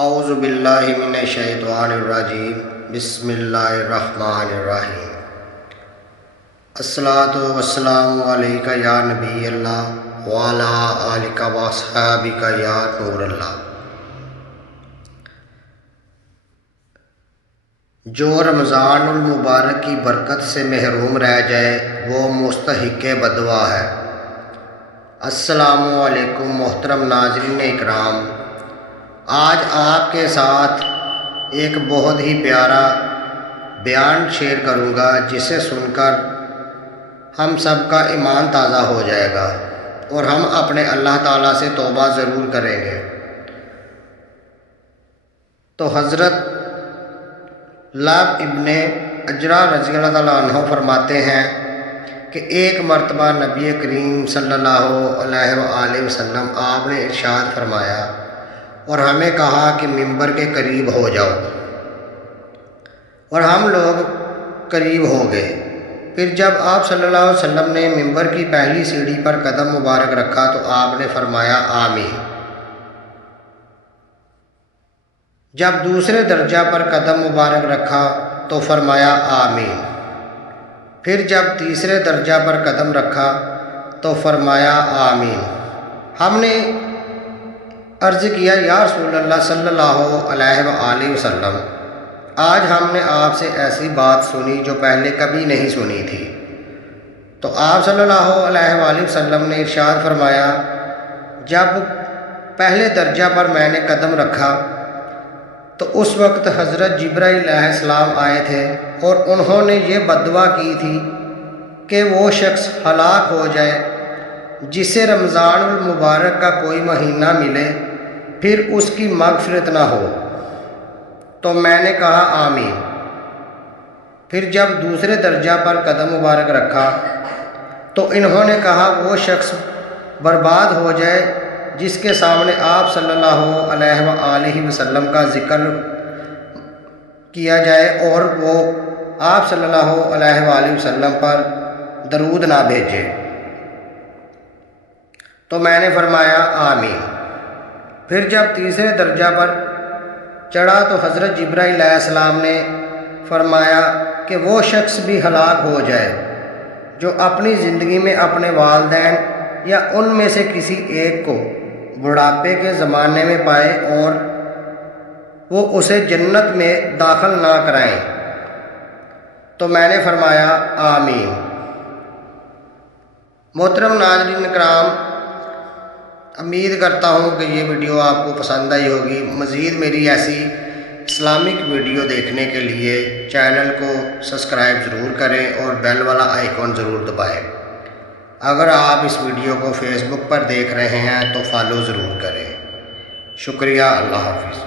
اعوذ باللہ من الشیطان الرجیم بسم اللہ الرحمن الرحیم الصلاۃ والسلام علیکہ یا نبی اللہ وعلی آلکہ واصحابکہ یا نور اللہ۔ جو رمضان المبارک کی برکت سے محروم رہ جائے وہ مستحق بددعا ہے۔ السلام علیکم محترم ناظرین اکرام، آج آپ کے ساتھ ایک بہت ہی پیارا بیان شیئر کروں گا جسے سن کر ہم سب کا ایمان تازہ ہو جائے گا اور ہم اپنے اللہ تعالیٰ سے توبہ ضرور کریں گے۔ تو حضرت لعب ابن اجرا رضی اللہ تعالیٰ عنہ فرماتے ہیں کہ ایک مرتبہ نبی کریم صلی اللہ علیہ وآلہ وسلم آپ نے ارشاد فرمایا اور ہمیں کہا کہ ممبر کے قریب ہو جاؤ، اور ہم لوگ قریب ہو گئے۔ پھر جب آپ صلی اللہ علیہ وسلم نے ممبر کی پہلی سیڑھی پر قدم مبارک رکھا تو آپ نے فرمایا آمین۔ جب دوسرے درجہ پر قدم مبارک رکھا تو فرمایا آمین۔ پھر جب تیسرے درجہ پر قدم رکھا تو فرمایا آمین۔ ہم نے عرض کیا یا رسول اللہ صلی اللہ علیہ وآلہ وسلم، آج ہم نے آپ سے ایسی بات سنی جو پہلے کبھی نہیں سنی تھی۔ تو آپ صلی اللہ علیہ وآلہ وسلم نے ارشاد فرمایا، جب پہلے درجہ پر میں نے قدم رکھا تو اس وقت حضرت جبرائیل علیہ السلام آئے تھے اور انہوں نے یہ بددعا کی تھی کہ وہ شخص ہلاک ہو جائے جسے رمضان المبارک کا کوئی مہینہ ملے پھر اس کی مغفرت نہ ہو۔ تو میں نے کہا آمین۔ پھر جب دوسرے درجہ پر قدم مبارک رکھا تو انہوں نے کہا وہ شخص برباد ہو جائے جس کے سامنے آپ صلی اللہ علیہ وآلہ وسلم کا ذکر کیا جائے اور وہ آپ صلی اللہ علیہ وآلہ وسلم پر درود نہ بھیجے۔ تو میں نے فرمایا آمین۔ پھر جب تیسرے درجہ پر چڑھا تو حضرت جبرائیل علیہ السلام نے فرمایا کہ وہ شخص بھی ہلاک ہو جائے جو اپنی زندگی میں اپنے والدین یا ان میں سے کسی ایک کو بڑھاپے کے زمانے میں پائے اور وہ اسے جنت میں داخل نہ کرائیں۔ تو میں نے فرمایا آمین۔ محترم ناظرین اکرام، امید کرتا ہوں کہ یہ ویڈیو آپ کو پسند آئی ہوگی۔ مزید میری ایسی اسلامک ویڈیو دیکھنے کے لیے چینل کو سبسکرائب ضرور کریں اور بیل والا آئیکن ضرور دبائیں۔ اگر آپ اس ویڈیو کو فیس بک پر دیکھ رہے ہیں تو فالو ضرور کریں۔ شکریہ، اللہ حافظ۔